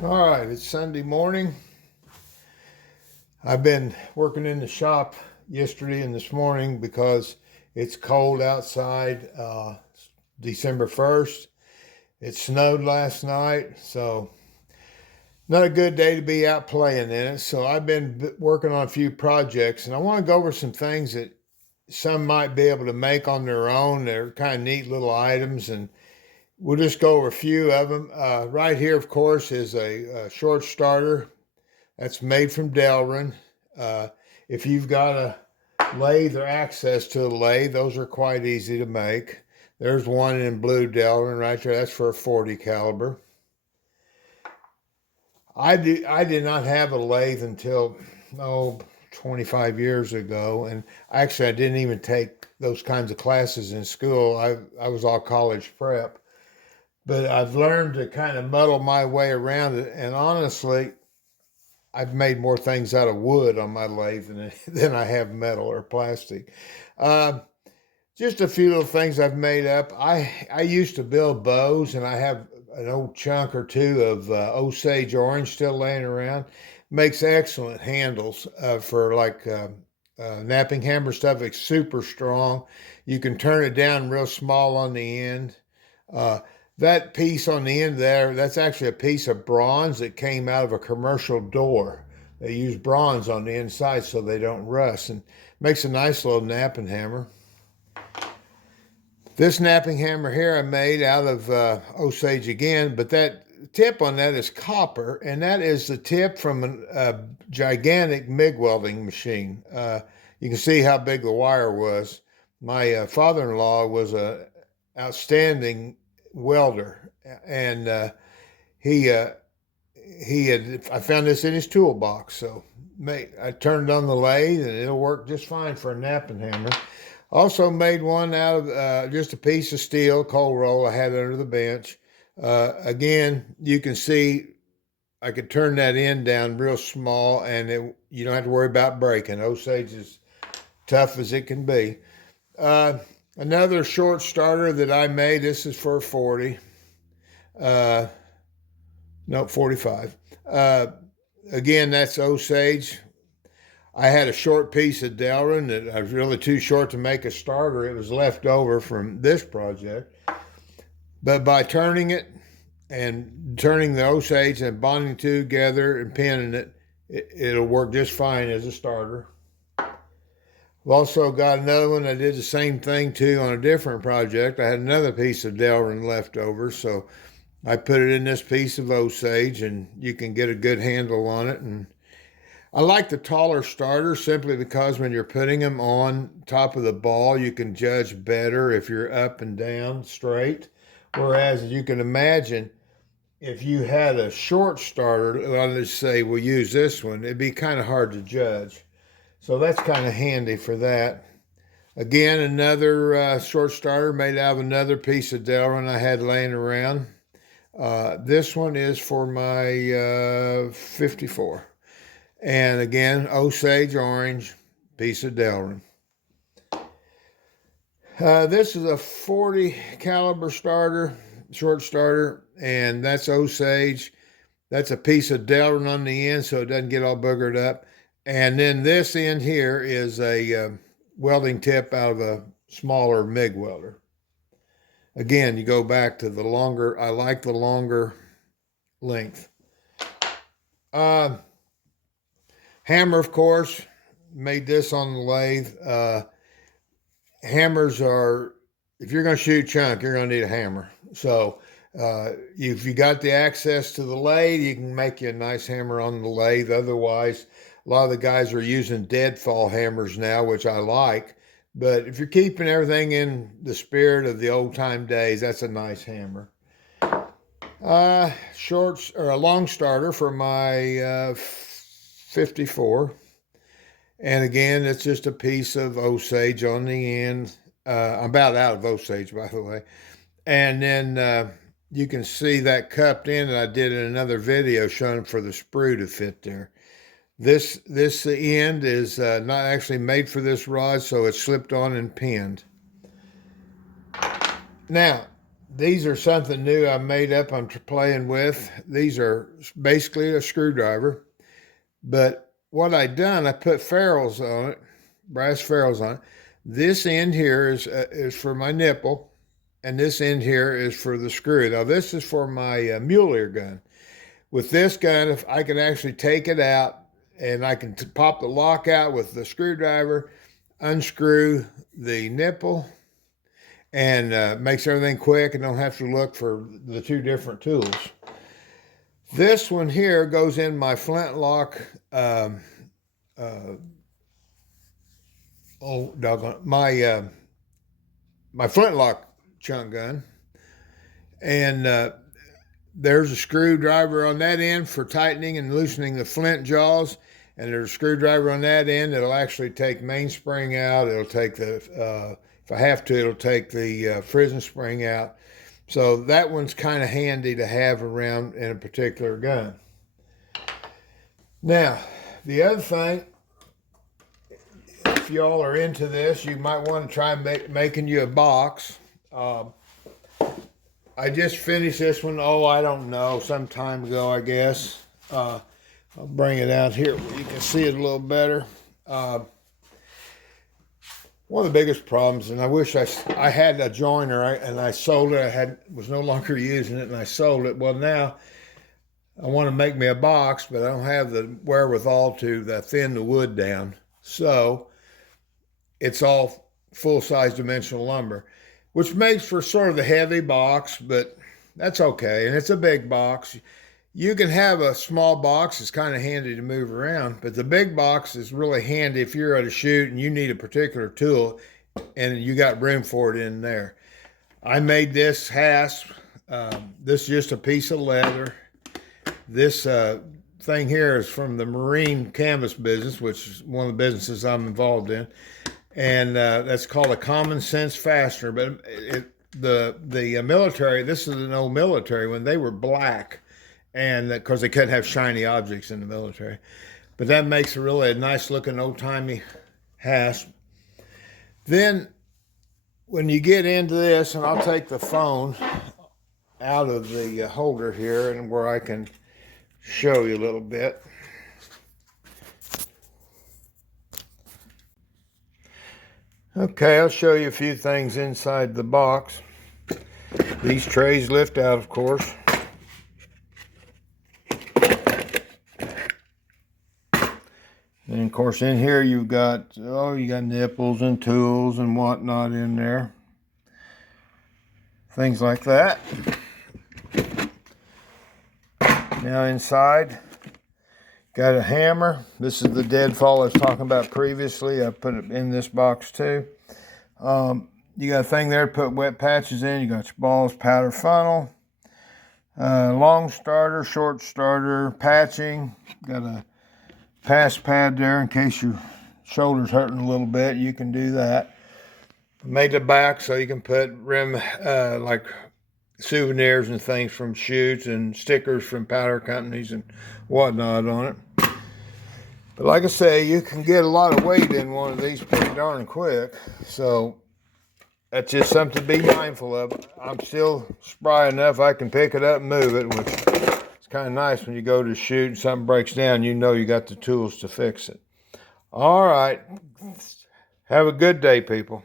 All right, it's Sunday morning. I've been working in the shop yesterday and this morning because it's cold outside. December 1st. It snowed last night, so not a good day to be out playing in it. So I've been working on a few projects, and I want to go over some things that some might be able to make on their own. They're kind of neat little items, and we'll just go over a few of them. Right here, of course, is a short starter. That's made from Delrin. Uh, if you've got a lathe or access to a lathe, those are quite easy to make. There's one in blue Delrin right there. That's for a 40 caliber. I did not have a lathe until, oh, 25 years ago. And actually, I didn't even take those kinds of classes in school. I was all college prep. But I've learned to kind of muddle my way around it. And honestly, I've made more things out of wood on my lathe than I have metal or plastic. Uh, just a few little things I've made up. I used to build bows, and I have an old chunk or two of Osage orange still laying around. Makes excellent handles for napping hammer stuff. It's super strong. You can turn it down real small on the end. Uh, that piece on the end there, that's actually a piece of bronze that came out of a commercial door. They use bronze on the inside so they don't rust, and makes a nice little napping hammer. This napping hammer here I made out of Osage again, but that tip on that is copper, and that is the tip from a gigantic MIG welding machine. You can see how big the wire was. My father-in-law was a outstanding welder, and I found this in his toolbox, so I turned on the lathe, and it'll work just fine for a napping hammer. Also made one out of just a piece of steel cold roll I had under the bench. Again, you can see I could turn that end down real small, and you don't have to worry about breaking. Osage is tough as it can be. Uh, Another short starter that I made. This is for 40. Uh, no, 45. Again, that's Osage. I had a short piece of Delrin that I was really too short to make a starter. It was left over from this project. But by turning it and turning the Osage and bonding together and pinning it'll work just fine as a starter. I've also got another one I did the same thing to on a different project. I had another piece of Delrin left over, so I put it in this piece of Osage, and you can get a good handle on it. And I like the taller starters simply because when you're putting them on top of the ball, you can judge better if you're up and down straight. Whereas you can imagine if you had a short starter, let's say we'll use this one, it'd be kind of hard to judge. So that's kind of handy for that. Again, another short starter made out of another piece of Delrin I had laying around. This one is for my 54. And again, Osage orange, piece of Delrin. This is a 40 caliber starter, short starter, and that's Osage. That's a piece of Delrin on the end so it doesn't get all boogered up. And then this end here is a welding tip out of a smaller MIG welder. Again, you go back to the longer, I like the longer length. Hammer, of course, made this on the lathe. Hammers are, if you're going to shoot chunk, you're going to need a hammer. So if you got the access to the lathe, you can make you a nice hammer on the lathe. Otherwise, a lot of the guys are using deadfall hammers now, which I like. But if you're keeping everything in the spirit of the old time days, that's a nice hammer. Shorts or a long starter for my 54. And again, it's just a piece of Osage on the end. I'm about out of Osage, by the way. And then you can see that cupped in, and I did in another video showing for the sprue to fit there. This end is not actually made for this rod, so it's slipped on and pinned. Now, these are something new I made up I'm playing with. These are basically a screwdriver, but what I done, I put ferrules on it, brass ferrules on it. This end here is for my nipple, and this end here is for the screw. Now this is for my mule gun. With this gun, if I can actually take it out and I can pop the lock out with the screwdriver, unscrew the nipple, and makes everything quick and don't have to look for the two different tools. This one here goes in my flintlock, my flintlock chunk gun, and there's a screwdriver on that end for tightening and loosening the flint jaws, and there's a screwdriver on that end that'll actually take mainspring out. It'll take the if I have to, it'll take the prison spring out. So that one's kind of handy to have around in a particular gun. Now, the other thing, if y'all are into this, you might want to try making you a box. I just finished this one, I don't know, some time ago, I guess. I'll bring it out here where you can see it a little better. One of the biggest problems, and I wish I had a joiner and I sold it. I was no longer using it and I sold it. Well, now I want to make me a box, but I don't have the wherewithal to thin the wood down. So it's all full-size dimensional lumber, which makes for sort of a heavy box, but that's okay. And it's a big box. You can have a small box. It's kind of handy to move around, but the big box is really handy if you're at a shoot and you need a particular tool and you got room for it in there. I made this hasp. This is just a piece of leather. This thing here is from the marine canvas business, which is one of the businesses I'm involved in. And that's called a common sense fastener. But the military, this is an old military one, they were black. And because they couldn't have shiny objects in the military. But that makes it really a nice looking old-timey hasp. Then when you get into this, and I'll take the phone out of the holder here and where I can show you a little bit. Okay, I'll show you a few things inside the box. These trays lift out, of course. And of course in here you got nipples and tools and whatnot in there. Things like that. Now inside, got a hammer. This is the deadfall I was talking about previously. I put it in this box too. You got a thing there to put wet patches in. You got your balls, powder funnel, long starter, short starter, patching. Got a pass pad there in case your shoulder's hurting a little bit. You can do that. Made the back so you can put like souvenirs and things from shoots and stickers from powder companies and whatnot on it. But like I say, you can get a lot of weight in one of these pretty darn quick. So that's just something to be mindful of. I'm still spry enough I can pick it up and move it, which kind of nice when you go to shoot and something breaks down, you know you got the tools to fix it. All right. Have a good day, people.